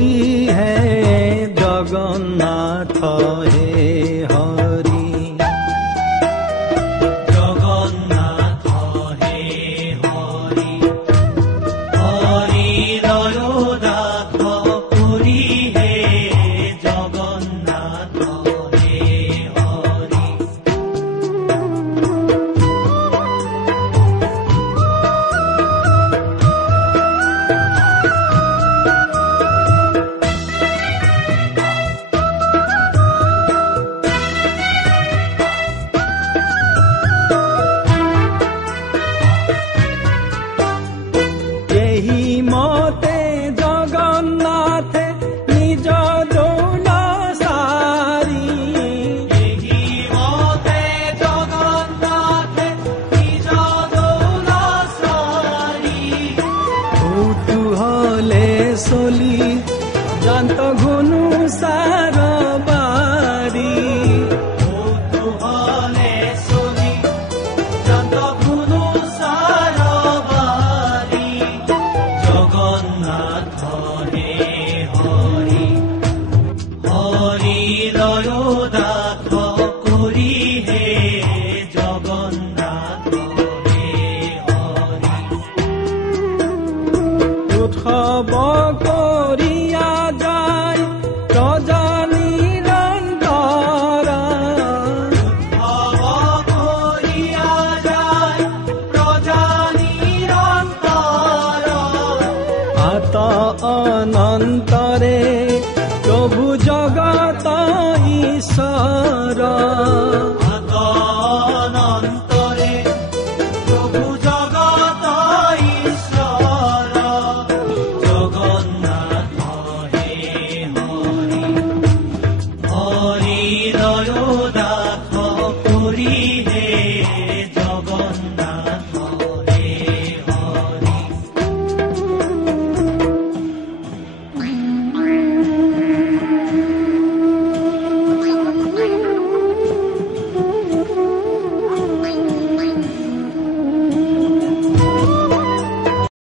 করি হে জগন্নাথ হে হরি। জগন্নাথ হে হরি, হরি দয়োদাত করি হে জগন্নাথ হে হরি। ଏହି ମତେ ଜଗନ୍ନାଥେ ନିଜ ଦୋଳ ସାରି, ଏହି ମତେ ଜଗନ୍ନାଥେ ନିଜ ଦୋଳ ସାରି, কৌতূহলে চলি যন্ত ঘুনু সার বারি। কৌতূহলে চলি যন্ত ঘুনু সার বারি। জগন্নাথ হে হরি, হরি দয়োদাত করি হে জগন্নাথ হে হরি। উৎসৱ কৰিয়া যায় প্ৰজা নিৰন্তৰ, উৎসৱ কৰিয়া যায় প্ৰজা নিৰন্তৰ। আত অনন্ত